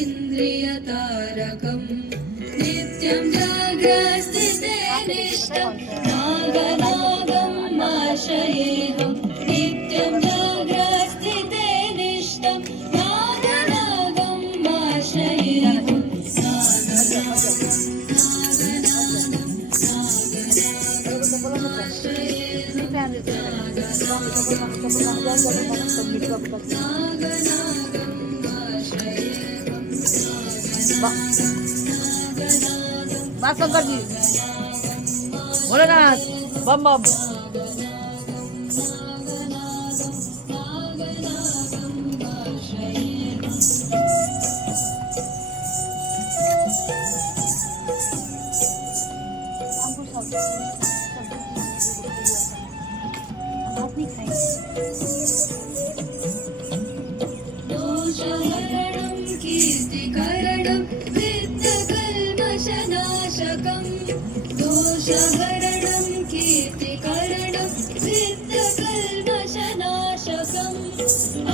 इन्द्रियतारकम् नित्यं जाग्रस्थिते निष्ठं नागनागम् आश्रयेऽहं नित्यं जाग्रस्थिते निष्ठं नागनागम् आश्रयेऽहं बात कब कर दी बोलो ना बम बम दोषहरणं कीर्तिकरणं विद्यकल्मषनाशकम् दोषहरणं कीर्तिकरणं विद्यकल्मषनाशकम्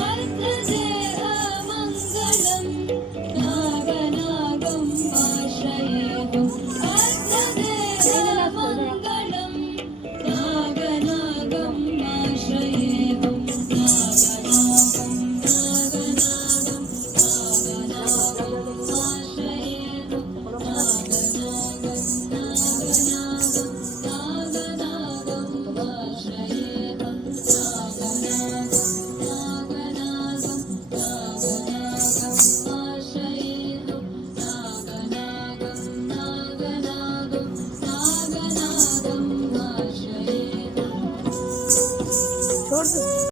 अर्थदेहमङ्गलं नागनागम् आश्रयेऽहम् अर्थदेहमङ्गलं नागनागम् आश्रयेऽहम् छोड़ दो